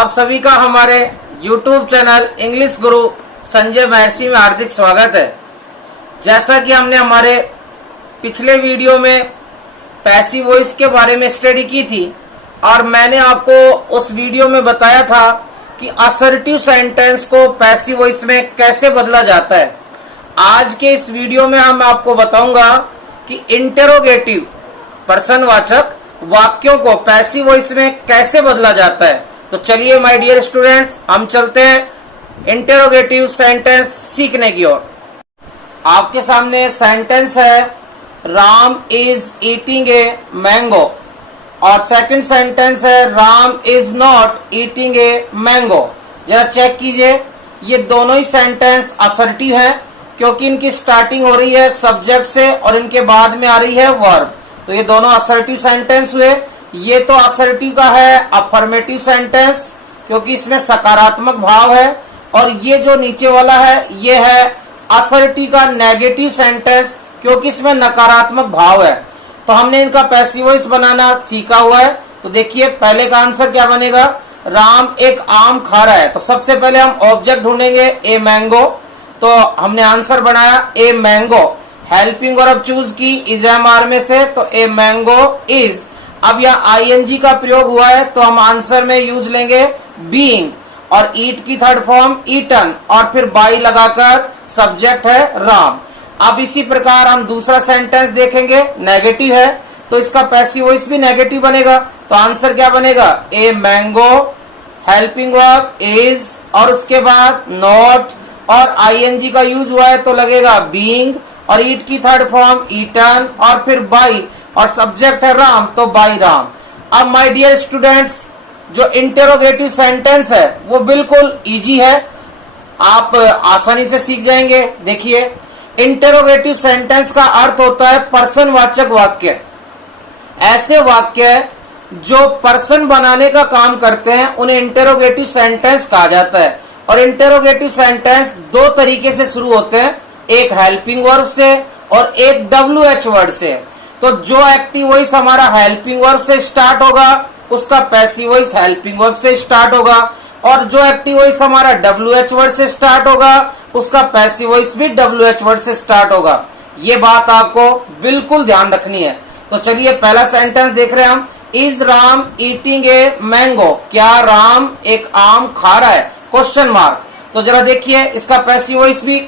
आप सभी का हमारे YouTube चैनल इंग्लिश गुरु संजय महर्षि में हार्दिक स्वागत है। जैसा कि हमने हमारे पिछले वीडियो में पैसिव वॉइस के बारे में स्टडी की थी और मैंने आपको उस वीडियो में बताया था कि असर्टिव सेंटेंस को पैसिव वॉइस में कैसे बदला जाता है। आज के इस वीडियो में हम आपको बताऊंगा कि इंटेरोगेटिव प्रश्नवाचक वाक्यों को पैसिव वॉइस में कैसे बदला जाता है। तो चलिए माय डियर स्टूडेंट्स, हम चलते हैं इंटेरोगेटिव सेंटेंस सीखने की ओर। आपके सामने सेंटेंस है Ram is eating a mango और सेकंड सेंटेंस है Ram is not eating a mango. जरा चेक कीजिए, ये दोनों ही सेंटेंस असर्टिव है क्योंकि इनकी स्टार्टिंग हो रही है सब्जेक्ट से और इनके बाद में आ रही है वर्ब। तो ये दोनों असर्टिव सेंटेंस हुए। ये तो असर्टिव का है अफर्मेटिव सेंटेंस क्योंकि इसमें सकारात्मक भाव है, और ये जो नीचे वाला है ये है असर्टिव का नेगेटिव सेंटेंस क्योंकि इसमें नकारात्मक भाव है। तो हमने इनका पैसिव वॉइस बनाना सीखा हुआ है। तो देखिए पहले का आंसर क्या बनेगा, राम एक आम खा रहा है। तो सबसे पहले हम ऑब्जेक्ट ढूंढेंगे ए मैंगो। तो हमने आंसर बनाया a mango, helping verb choose की इज एम आर में से, तो ए मैंगो इज। अब यह आईएनजी का प्रयोग हुआ है तो हम आंसर में यूज लेंगे बीइंग, और ईट की थर्ड फॉर्म ईटन, और फिर बाई लगाकर सब्जेक्ट है राम। अब इसी प्रकार हम दूसरा सेंटेंस देखेंगे, नेगेटिव है तो इसका पैसिव वॉइस भी नेगेटिव बनेगा। तो आंसर क्या बनेगा, a mango helping verb is, और उसके बाद नॉट और आईएनजी का यूज हुआ है तो लगेगा बीइंग, और ईट की थर्ड फॉर्म ईटन, और फिर बाई, और सब्जेक्ट है राम तो बाई राम। अब माय डियर स्टूडेंट्स, जो इंटेरोगेटिव सेंटेंस है वो बिल्कुल इजी है, आप आसानी से सीख जाएंगे। देखिए इंटेरोगेटिव सेंटेंस का अर्थ होता है पर्सनवाचक वाक्य। ऐसे वाक्य जो पर्सन बनाने का काम करते हैं उन्हें इंटेरोगेटिव सेंटेंस कहा जाता है। और इंटेरोगेटिव सेंटेंस दो तरीके से शुरू होते हैं, एक हेल्पिंग वर्ब से और एक WH वर्ड से। तो जो एक्टिव वॉइस हमारा हेल्पिंग वर्ब से स्टार्ट होगा उसका पैसिव वॉइस हेल्पिंग वर्ब से स्टार्ट होगा, और जो एक्टिव वॉइस हमारा WH वर्ड से स्टार्ट होगा उसका पैसिव वॉइस भी WH वर्ड से स्टार्ट होगा। ये बात आपको बिल्कुल ध्यान रखनी है। तो चलिए पहला सेंटेंस देख रहे हैं हम, is Ram eating a mango, क्या राम एक आम खा रहा है, क्वेश्चन मार्क। तो जरा देखिए इसका पैसिव वॉइस भी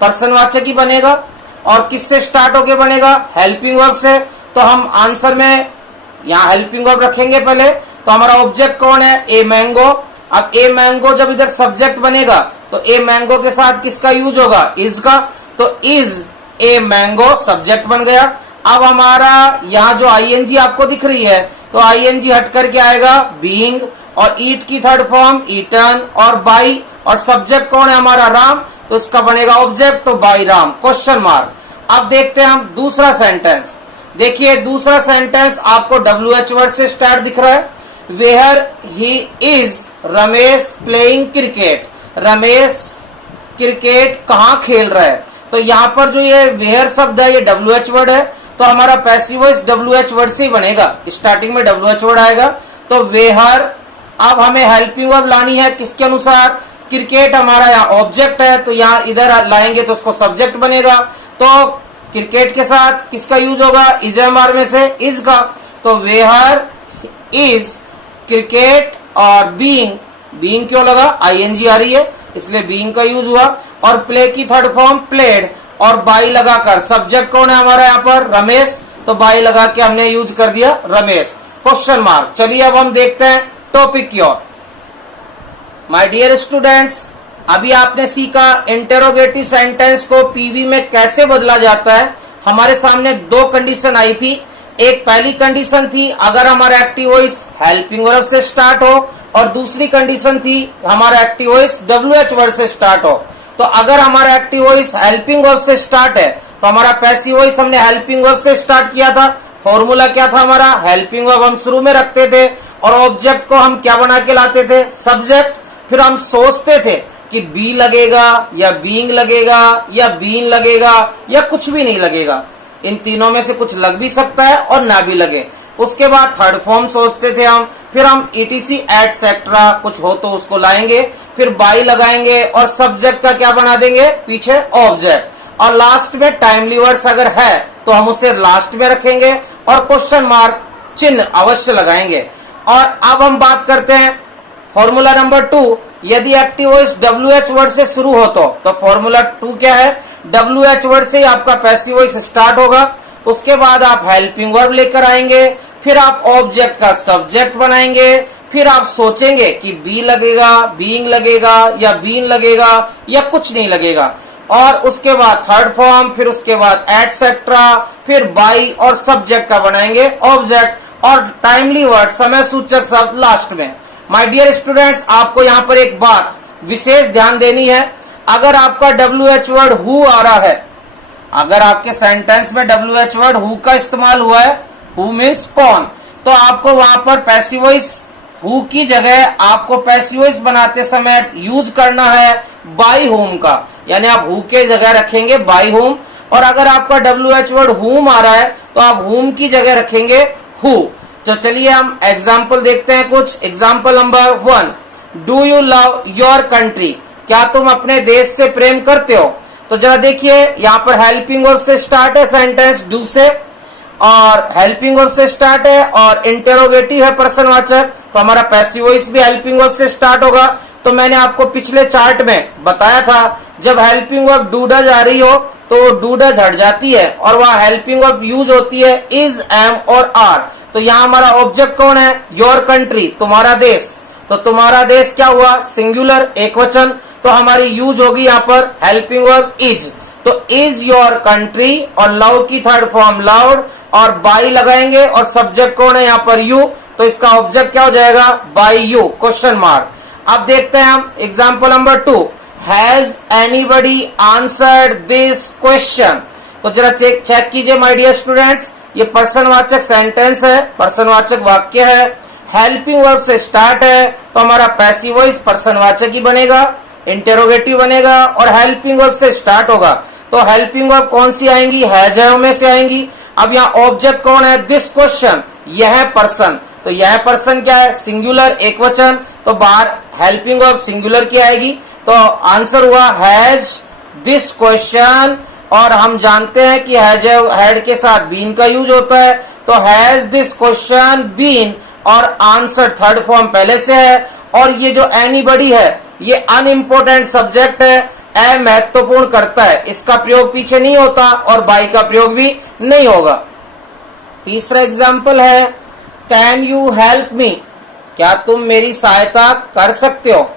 पर्सनवाचक ही बनेगा, और किससे स्टार्ट होके बनेगा, हेल्पिंग वर्ब से। तो हम आंसर में यहाँ हेल्पिंग वर्ब रखेंगे पहले। तो हमारा ऑब्जेक्ट कौन है, ए मैंगो। अब ए मैंगो जब इधर सब्जेक्ट बनेगा तो ए मैंगो के साथ किसका यूज होगा, इज का। तो इज ए मैंगो सब्जेक्ट बन गया। अब हमारा यहाँ जो आईएनजी आपको दिख रही है तो आईएनजी हट करके आएगा बीइंग, और ईट की थर्ड फॉर्म ईटन, और बाई, और सब्जेक्ट कौन है हमारा राम, तो इसका बनेगा ऑब्जेक्ट तो बाई राम, क्वेश्चन मार्क। अब देखते हैं हम दूसरा सेंटेंस। देखिए दूसरा सेंटेंस आपको WH वर्ड से स्टार्ट दिख रहा है, where he is Ramesh playing cricket, Ramesh cricket कहाँ खेल रहा है। तो यहाँ पर जो ये वेयर शब्द है ये WH वर्ड है, तो हमारा पैसिव वॉइस WH वर्ड से ही बनेगा, स्टार्टिंग में WH वर्ड आएगा तो वेयर। अब हमें हेल्पिंग वर्ब लानी है किसके अनुसार, क्रिकेट हमारा यहाँ ऑब्जेक्ट है तो यहाँ इधर लाएंगे तो उसको सब्जेक्ट बनेगा। तो क्रिकेट के साथ किसका यूज होगा, इज एम आर में से इज का। तो वेयर इज क्रिकेट, और बीइंग क्यों लगा, आईएनजी आ रही है इसलिए बीइंग का यूज हुआ, और प्ले की थर्ड फॉर्म प्लेड, और बाई लगाकर सब्जेक्ट कौन है हमारा यहाँ पर, रमेश, तो बाई लगा के हमने यूज कर दिया रमेश, क्वेश्चन मार्क। चलिए अब हम देखते हैं टॉपिक की ओर। माय डियर स्टूडेंट्स, अभी आपने सीखा इंटेरोगेटिव सेंटेंस को पीवी में कैसे बदला जाता है। हमारे सामने दो कंडीशन आई थी। एक पहली कंडीशन थी अगर हमारा एक्टिव वॉइस हेल्पिंग वर्ब से स्टार्ट हो, और दूसरी कंडीशन थी हमारा एक्टिव वॉइस WH वर्ड से स्टार्ट हो। तो अगर हमारा एक्टिव वॉइस हेल्पिंग वर्ब से स्टार्ट है तो हमारा पैसिव वॉइस हमने हेल्पिंग वर्ब से स्टार्ट किया था। फॉर्मूला क्या था हमारा, हेल्पिंग वर्ब हम शुरू में रखते थे और ऑब्जेक्ट को हम क्या बना के लाते थे, सब्जेक्ट। फिर हम सोचते थे कि बी लगेगा या बीइंग लगेगा या बीइंग लगेगा या कुछ भी नहीं लगेगा, इन तीनों में से कुछ लग भी सकता है और ना भी लगे। उसके बाद थर्ड फॉर्म सोचते थे हम, फिर हम ETC एटसेट्रा कुछ हो तो उसको लाएंगे, फिर बाई लगाएंगे और सब्जेक्ट का क्या बना देंगे पीछे ऑब्जेक्ट, और लास्ट में टाइमली वर्ड्स अगर है तो हम उसे लास्ट में रखेंगे और क्वेश्चन मार्क चिन्ह अवश्य लगाएंगे। और अब हम बात करते हैं फॉर्मूला नंबर 2, यदि एक्टिव वॉइस WH वर्ड से शुरू हो तो फॉर्मूला 2 क्या है, WH वर्ड से ही आपका पैसिव वॉइस स्टार्ट होगा, उसके बाद आप हेल्पिंग वर्ब लेकर आएंगे, फिर आप ऑब्जेक्ट का सब्जेक्ट बनाएंगे, फिर आप सोचेंगे कि बी लगेगा, बीइंग लगेगा या बीन लगेगा या कुछ नहीं लगेगा, और उसके बाद थर्ड फॉर्म, फिर उसके बाद एटसेट्रा, फिर बाई और सब्जेक्ट का बनाएंगे ऑब्जेक्ट, और टाइमली वर्ड समय सूचक शब्द लास्ट में। माय डियर स्टूडेंट्स, आपको यहाँ पर एक बात विशेष ध्यान देनी है, अगर आपका WH वर्ड हु आ रहा है, अगर आपके सेंटेंस में WH वर्ड हु का इस्तेमाल हुआ है, हु मीन्स कौन, तो आपको वहां पर पैसिव वॉइस हु की जगह आपको पैसिव वॉइस बनाते समय यूज करना है बाई होम का, यानी आप हु के जगह रखेंगे बाई होम, और अगर आपका WH वर्ड हुम आ रहा है तो आप हुम की जगह रखेंगे हु। तो चलिए हम एग्जाम्पल देखते हैं कुछ। Example number 1, do you love your country, क्या तुम अपने देश से प्रेम करते हो। तो जरा देखिए यहाँ पर हेल्पिंग वर्ब से स्टार्ट है सेंटेंस डू से, और हेल्पिंग वर्ब से स्टार्ट है और इंटेरोगेटिव है प्रश्नवाचक, तो हमारा पैसिव वॉइस भी हेल्पिंग वर्ब से स्टार्ट होगा। तो मैंने आपको पिछले चार्ट में बताया था, जब हेल्पिंग वर्ब डू डज आ रही हो तो डू डज हट जाती है और वहां हेल्पिंग वर्ब यूज होती है इज, एम और आर। तो यहाँ हमारा ऑब्जेक्ट कौन है, योर कंट्री, तुम्हारा देश। तो तुम्हारा देश क्या हुआ, सिंगुलर एक वचन, तो हमारी यूज होगी यहाँ पर हेल्पिंग वर्ब इज। तो इज योर कंट्री, और लव की थर्ड फॉर्म लाउड, और बाई लगाएंगे और सब्जेक्ट कौन है यहाँ पर यू, तो इसका ऑब्जेक्ट क्या हो जाएगा बाई यू क्वेश्चन मार्क। अब देखते हैं हम example number 2, has anybody answered this question. तो जरा चेक कीजिए माय डियर स्टूडेंट्स, ये पर्सनवाचक सेंटेंस है, पर्सनवाचक वाक्य है, हेल्पिंग वर्ब से स्टार्ट है, तो हमारा पैसिव वॉइस पर्सनवाचक ही बनेगा, इंटेरोगेटिव बनेगा और हेल्पिंग वर्ब से स्टार्ट होगा। तो हेल्पिंग वर्ब कौन सी आएंगी, हैज है में से आएंगी। अब यहाँ ऑब्जेक्ट कौन है, दिस क्वेश्चन, यह पर्सन, तो यह पर्सन क्या है, सिंगुलर एक वचन, तो बाहर हेल्पिंग वर्ब सिंगुलर की आएगी। तो आंसर हुआ हैज दिस क्वेश्चन, और हम जानते हैं कि हैड के साथ बीन का यूज होता है, तो हैज दिस क्वेश्चन बीन, और आंसर थर्ड फॉर्म पहले से है, और ये जो एनीबडी है ये अनइम्पोर्टेंट सब्जेक्ट है, महत्वपूर्ण करता है, इसका प्रयोग पीछे नहीं होता और बाई का प्रयोग भी नहीं होगा। तीसरा एग्जाम्पल है कैन यू हेल्प मी, क्या तुम मेरी सहायता कर सकते हो।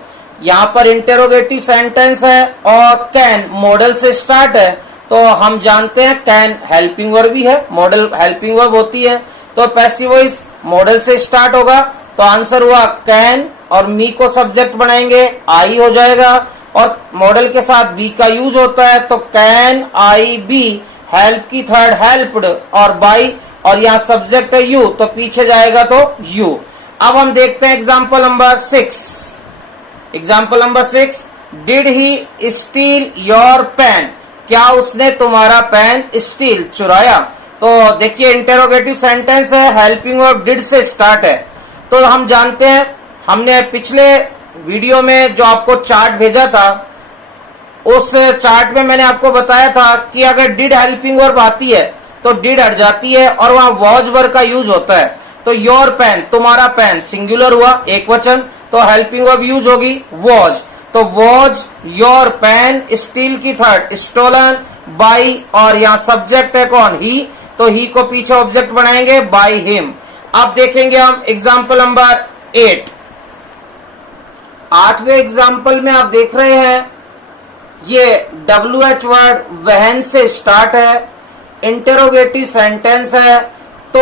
यहाँ पर इंटेरोगेटिव सेंटेंस है और कैन मॉडल से स्टार्ट है, तो हम जानते हैं कैन हेल्पिंग वर्ब भी है, मॉडल हेल्पिंग वर्ब होती है, तो पैसिव वॉइस मॉडल से स्टार्ट होगा। तो आंसर हुआ कैन, और मी को सब्जेक्ट बनाएंगे आई हो जाएगा, और मॉडल के साथ बी का यूज होता है, तो कैन आई बी, हेल्प की थर्ड हेल्प्ड और बाई, और यहाँ सब्जेक्ट है यू, तो पीछे जाएगा तो यू। अब हम देखते हैं example number 6। Example number 6, did he steal your pen, क्या उसने तुम्हारा पेन स्टील चुराया। तो देखिए इंटेरोगेटिव सेंटेंस है, हेल्पिंग वर्ब डिड से स्टार्ट है, तो हम जानते हैं, हमने पिछले वीडियो में जो आपको चार्ट भेजा था उस चार्ट में मैंने आपको बताया था कि अगर डिड हेल्पिंग वर्ब आती है तो डिड हट जाती है और वहां वॉज वर्ब का यूज होता है। तो योर पेन, तुम्हारा पेन, सिंगुलर हुआ एक वचन, तो हेल्पिंग वर्ब यूज होगी वॉज, तो वॉज योर पेन, स्टील की थर्ड स्टोलन, बाई, और यहाँ सब्जेक्ट है कौन ही, तो ही को पीछे ऑब्जेक्ट बनाएंगे बाई हिम। अब देखेंगे हम एग्जाम्पल नंबर 8। 8वें एग्जाम्पल में आप देख रहे हैं ये WH वर्ड वहन से स्टार्ट है, इंटेरोगेटिव सेंटेंस है, तो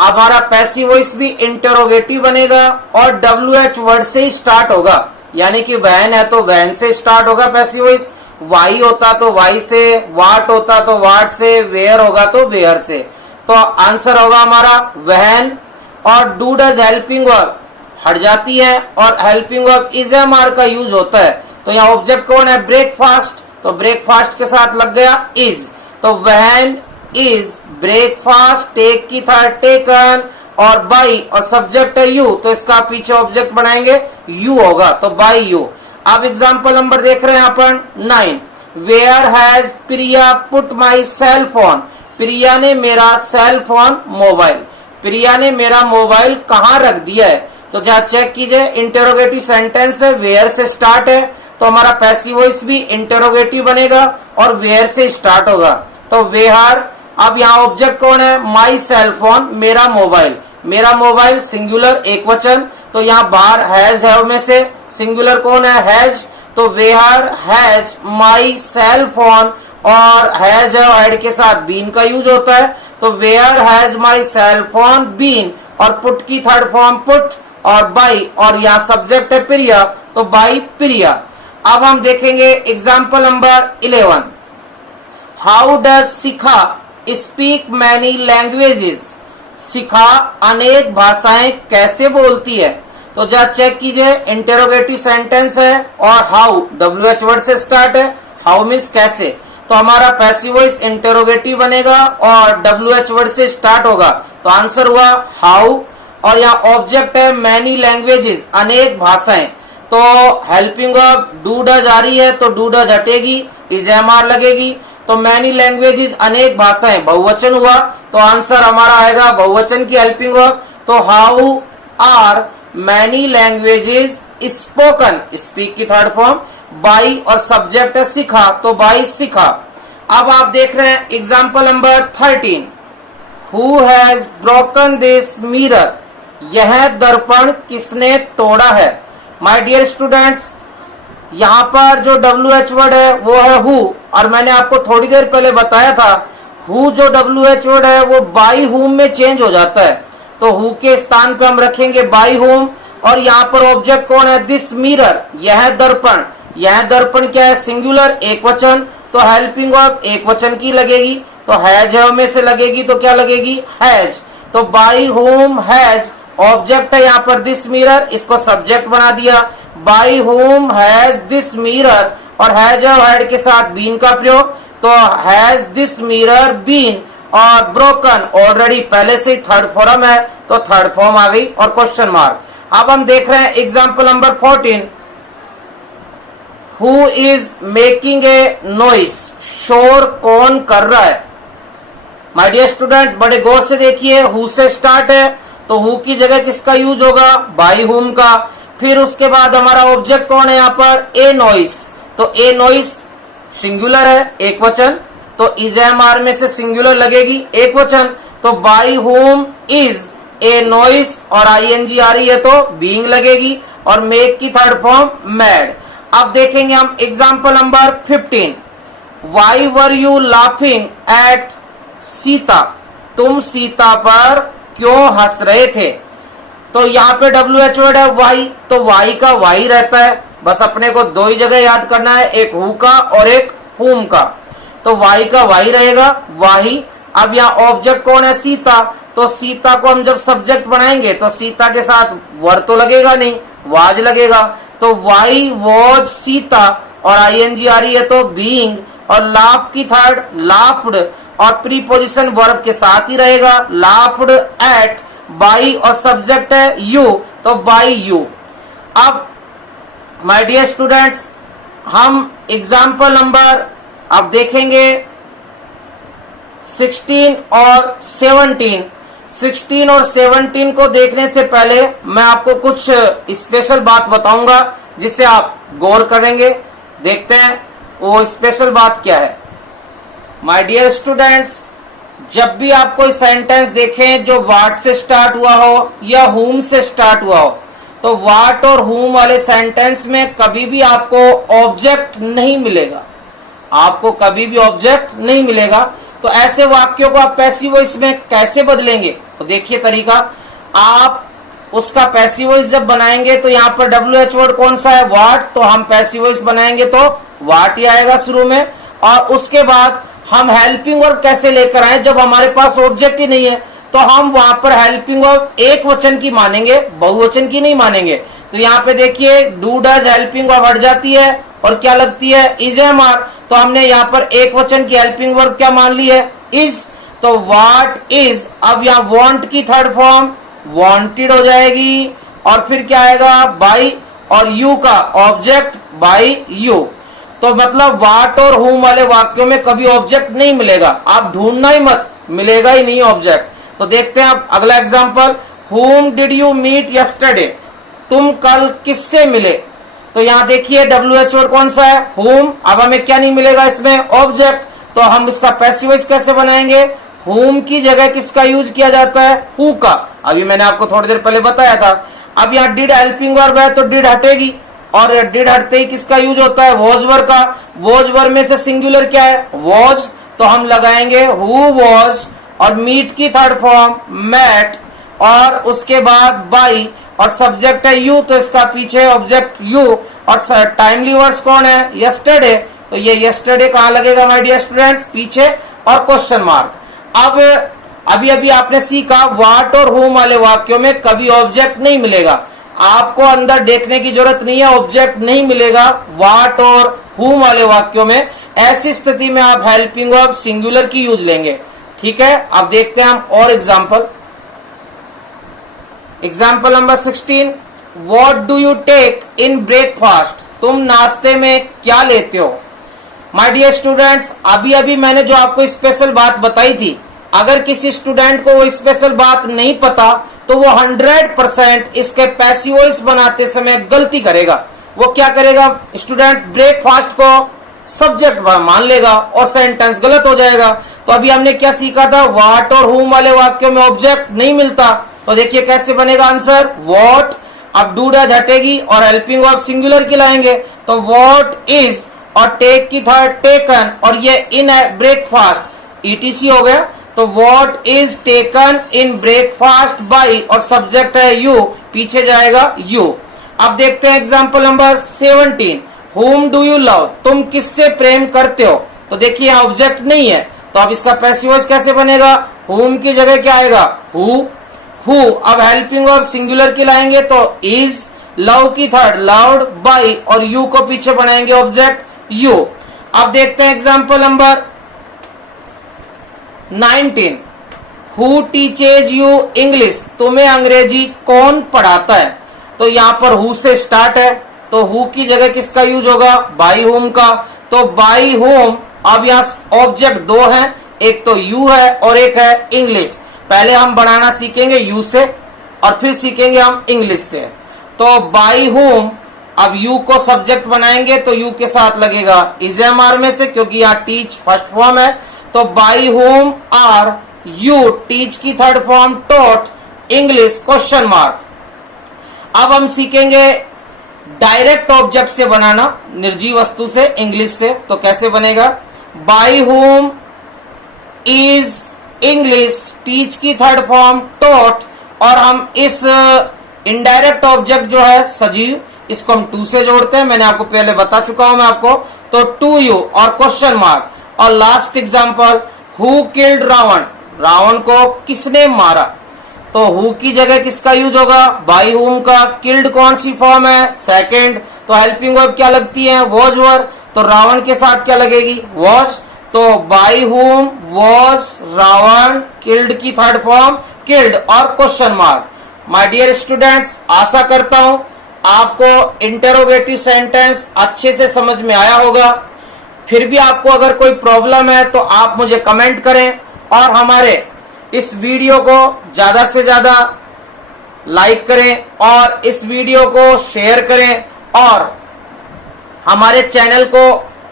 हमारा पैसिव वॉइस भी इंटेरोगेटिव बनेगा और WH वर्ड से ही स्टार्ट होगा, यानी कि वहन है तो वहन से स्टार्ट होगा पैसिव वॉइस, वाई होता तो वाई से, वाट होता तो वाट से, वेयर होगा तो वेयर से, तो आंसर होगा हमारा वहन। और डू डज हेल्पिंग वर्ब हट जाती है और helping verb is am are का यूज होता है, तो यहाँ ऑब्जेक्ट कौन है ब्रेकफास्ट, तो ब्रेकफास्ट के साथ लग गया इज, तो व्हेन इज, ब्रेकफास्ट टेक की था टेकन, और बाई और सब्जेक्ट है यू, तो इसका पीछे ऑब्जेक्ट बनाएंगे यू होगा, तो बाई यू। अब एग्जाम्पल नंबर देख रहे हैं अपन 9, where has Priya put my cell phone, Priya ने मेरा सेल फोन मोबाइल, प्रिया ने मेरा मोबाइल कहाँ रख दिया है। तो जहाँ चेक कीजिए इंटेरोगेटिव सेंटेंस है, वेयर से स्टार्ट है, तो हमारा पैसिव वॉइस भी इंटेरोगेटिव बनेगा और वेयर से स्टार्ट होगा, तो वेयर। अब यहाँ ऑब्जेक्ट कौन है, माई सेल फोन, मेरा मोबाइल, मेरा मोबाइल सिंगुलर एक वचन, तो यहाँ बाहर हैव में से सिंगुलर कौन है, हैज, तो where has my cell phone, और हैड के साथ बीन का यूज होता है, तो where has my cell phone been, और पुट की थर्ड फॉर्म पुट, और बाई, और यहाँ सब्जेक्ट है प्रिया, तो बाई प्रिया। अब हम देखेंगे example number 11, how does Shikha speak many languages, Shikha अनेक भाषाएं कैसे बोलती है। तो जरा चेक कीजिए इंटेरोगेटिव सेंटेंस है और हाउ WH वर्ड से स्टार्ट है, हाउ मीन्स कैसे, तो हमारा पैसिव वॉइस इंटेरोगेटिव बनेगा और WH वर्ड से स्टार्ट होगा, तो आंसर हुआ हाउ। और यहाँ ऑब्जेक्ट है मैनी लैंग्वेजेस, अनेक भाषाएं, तो हेल्पिंग वर्ब डू डज आ रही है, तो डू डज हटेगी, इज MR लगेगी, तो मैनी लैंग्वेजेस अनेक भाषाएं बहुवचन हुआ, तो आंसर हमारा आएगा बहुवचन की हेल्पिंग वर्ब। तो how are many languages spoken, speak की थर्ड फॉर्म, बाई और सब्जेक्ट है सिखा, तो बाई सिखा। अब आप देख रहे हैं example number 13, who has broken this mirror, यह दर्पण किसने तोड़ा है। माय डियर स्टूडेंट्स, यहाँ पर जो WH वर्ड है वो है हु, और मैंने आपको थोड़ी देर पहले बताया था हु जो WH वर्ड है वो बाई हुम में चेंज हो जाता है, तो हु के स्थान पे हम रखेंगे बाई हुम। और यहाँ पर ऑब्जेक्ट कौन है, दिस मिरर, यह दर्पण, यह दर्पण क्या है, सिंगुलर एक वचन, तो हेल्पिंग वर्ब एक वचन की लगेगी, तो हैज में से लगेगी, तो क्या लगेगी, हैज, तो बाई हुम हैज, ऑब्जेक्ट है यहाँ पर दिस मिरर, इसको सब्जेक्ट बना दिया, बाई हुम हैज दिस मिरर, और हैज और हैड के साथ बीन का प्रयोग, तो हैज दिस मिरर बीन, और ब्रोकन ऑलरेडी पहले से ही थर्ड फॉर्म है, तो थर्ड फॉर्म आ गई और क्वेश्चन मार्क। अब हम देख रहे हैं example number 14, who is making a noise, शोर कौन कर रहा है। माय डियर स्टूडेंट्स बड़े गौर से देखिए, हु से स्टार्ट है, तो हु की जगह किसका यूज होगा, बाई हुम का। फिर उसके बाद हमारा ऑब्जेक्ट कौन है यहाँ पर, ए नॉइस, तो ए नॉइस सिंगुलर है एक वचन, तो इज MR में से सिंगुलर लगेगी एक वचन, तो बाई हुम इज ए नॉइस, और ING आ रही है तो बीइंग लगेगी, और मेक की थर्ड फॉर्म मैड। अब देखेंगे हम example number 15, why were you laughing at Sita, तुम सीता पर क्यों हंस रहे थे। तो यहाँ पे WH वर्ड है वाई, तो वाई का वाई रहता है, बस अपने को दो ही जगह याद करना है, एक हु का और एक हुम का, तो वाई का वाई रहेगा वाही। अब यहाँ ऑब्जेक्ट कौन है, सीता, तो सीता को हम जब सब्जेक्ट बनाएंगे तो सीता के साथ वर तो लगेगा नहीं, वाज लगेगा, तो वाई वॉज सीता, और ING आ रही है तो बीइंग, और लाफ की थर्ड लाफ्ड, और प्रीपोजिशन वर्ब के साथ ही रहेगा, लाफ्ड एट, बाई और सब्जेक्ट है यू, तो बाई यू। अब माय डियर स्टूडेंट्स हम एग्जाम्पल नंबर अब देखेंगे 16 और 17। 16 और 17 को देखने से पहले मैं आपको कुछ स्पेशल बात बताऊंगा जिससे आप गौर करेंगे। देखते हैं वो स्पेशल बात क्या है। माय डियर स्टूडेंट्स, जब भी आप कोई सेंटेंस देखें जो वाट से स्टार्ट हुआ हो या हुम से स्टार्ट हुआ हो, तो वाट और हुम वाले सेंटेंस में कभी भी आपको ऑब्जेक्ट नहीं मिलेगा, आपको कभी भी ऑब्जेक्ट नहीं मिलेगा। तो ऐसे वाक्यों को आप पैसिव वॉइस में कैसे बदलेंगे, तो देखिए तरीका। आप उसका पैसिव वॉइस जब बनाएंगे तो यहाँ पर WH वर्ड कौन सा है, वाट, तो हम पैसिव वॉइस बनाएंगे तो वाट ही आएगा शुरू में। और उसके बाद हम हेल्पिंग वर्ब कैसे लेकर आए, जब हमारे पास ऑब्जेक्ट ही नहीं है तो हम वहां पर हेल्पिंग वर्ब एक वचन की मानेंगे, बहुवचन की नहीं मानेंगे। तो यहाँ पे देखिए डू डज हेल्पिंग वर्ब हट जाती है और क्या लगती है, इज MR, तो हमने यहाँ पर एक वचन की हेल्पिंग वर्ब क्या मान ली है, इज। तो व्हाट इज, अब यहाँ वांट की थर्ड फॉर्म वांटेड हो जाएगी, और फिर क्या आएगा बाई, और यू का ऑब्जेक्ट बाई यू। तो मतलब व्हाट और हुम वाले वाक्यों में कभी ऑब्जेक्ट नहीं मिलेगा, आप ढूंढना ही मत, मिलेगा ही नहीं ऑब्जेक्ट। तो देखते हैं आप अगला एग्जांपल, हुम डिड यू मीट यस्टरडे, तुम कल किससे मिले। तो यहाँ देखिए WH वर्ड कौन सा है, हुम। अब हमें क्या नहीं मिलेगा इसमें, ऑब्जेक्ट। तो हम इसका पैसिव वॉइस कैसे बनाएंगे, हुम की जगह किसका यूज किया जाता है, हु का। अभी मैंने आपको थोड़ी देर पहले बताया था। अब यहाँ डिड हेल्पिंग वर्ब है तो डिड हटेगी, और डिड हटते ही किसका यूज होता है, वॉज वर्ब का। वॉज वर्ब में से सिंगुलर क्या है, वॉज, तो हम लगाएंगे हु वॉज, और मीट की थर्ड फॉर्म मैट, और उसके बाद बाई, और सब्जेक्ट है यू, तो इसका पीछे ऑब्जेक्ट यू, और टाइमली वर्ड्स कौन है, यस्टरडे। तो ये यस्टरडे कहां लगेगा माय डियर स्टूडेंट्स, पीछे, और क्वेश्चन मार्क। अब अभी अभी आपने सीखा व्हाट और हुम वाले वाक्यों में कभी ऑब्जेक्ट नहीं मिलेगा, आपको अंदर देखने की जरूरत नहीं है, ऑब्जेक्ट नहीं मिलेगा व्हाट और हुम वाले वाक्यों में। ऐसी स्थिति में आप हेल्पिंग वर्ब सिंगुलर की यूज लेंगे, ठीक है। अब देखते हैं हम और example number 16, what do you take in breakfast, तुम नाश्ते में क्या लेते हो। माय डियर स्टूडेंट्स, अभी अभी मैंने जो आपको स्पेशल बात बताई थी, अगर किसी स्टूडेंट को वो स्पेशल बात नहीं पता तो वो 100% इसके पैसिव वॉइस बनाते समय गलती करेगा। वो क्या करेगा, स्टूडेंट ब्रेकफास्ट को सब्जेक्ट मान लेगा और सेंटेंस गलत हो जाएगा। तो अभी हमने क्या सीखा था, व्हाट और हुम वाले वाक्यों में ऑब्जेक्ट नहीं मिलता, तो देखिए कैसे बनेगा आंसर, व्हाट। अब डू डैश हटेगी और हेल्पिंग वर्ब सिंगुलर की लाएंगे, तो व्हाट इज, और टेक की थर्ड टेकन, और ये इन है ब्रेकफास्ट, ETC हो गया। तो what is taken in breakfast by, और सब्जेक्ट है यू, पीछे जाएगा यू। अब देखते हैं एग्जाम्पल नंबर 17, हुम डू यू लव, तुम किससे प्रेम करते हो। तो देखिए ऑब्जेक्ट नहीं है, तो अब इसका पैसिव वॉइस कैसे बनेगा, हुम की जगह क्या आएगा, हु। अब हेल्पिंग वर्ब सिंगुलर की लाएंगे तो इज, लव की थर्ड लाउड, बाई, और यू को पीछे बनाएंगे ऑब्जेक्ट यू। अब देखते हैं example number 19, who teaches you English, तुम्हें अंग्रेजी कौन पढ़ाता है। तो यहाँ पर हु से स्टार्ट है, तो हु की जगह किसका यूज होगा, बाई हुम का। तो बाई हुम, अब यहाँ ऑब्जेक्ट दो हैं, एक तो यू है और एक है इंग्लिश। पहले हम बनाना सीखेंगे यू से और फिर सीखेंगे हम इंग्लिश से। तो बाई हुम, अब यू को सब्जेक्ट बनाएंगे तो यू के साथ लगेगा इज एम में से, क्योंकि यहाँ टीच फर्स्ट फॉर्म है। तो by whom are you, teach की third form taught, English question mark. अब हम सीखेंगे डायरेक्ट ऑब्जेक्ट से बनाना, निर्जीव वस्तु से, इंग्लिश से। तो कैसे बनेगा, बाई हुम इज इंग्लिश, टीच की थर्ड फॉर्म टॉट, और हम इस इनडायरेक्ट ऑब्जेक्ट जो है सजीव, इसको हम टू से जोड़ते हैं, मैंने आपको पहले बता चुका हूं मैं आपको। तो टू यू और क्वेश्चन मार्क। और last example, who killed Ravan, Ravan को किसने मारा। तो हु की जगह किसका यूज होगा, बाई हुम का। किल्ड कौन सी फॉर्म है, सेकंड, तो हेल्पिंग वर्ब क्या लगती है, वॉज वर्ब। तो रावण के साथ क्या लगेगी, वॉज। तो by whom was Ravan, killed की थर्ड फॉर्म किल्ड, और question mark. My dear students, आशा करता हूं आपको इंटरोगेटिव सेंटेंस अच्छे से समझ में आया होगा। फिर भी आपको अगर कोई प्रॉब्लम है तो आप मुझे कमेंट करें, और हमारे इस वीडियो को ज्यादा से ज्यादा लाइक करें, और इस वीडियो को शेयर करें, और हमारे चैनल को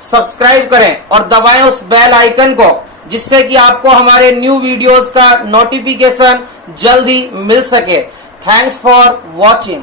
सब्सक्राइब करें, और दबाएं उस बेल आइकन को, जिससे कि आपको हमारे न्यू वीडियोस का नोटिफिकेशन जल्द ही मिल सके। Thanks for watching.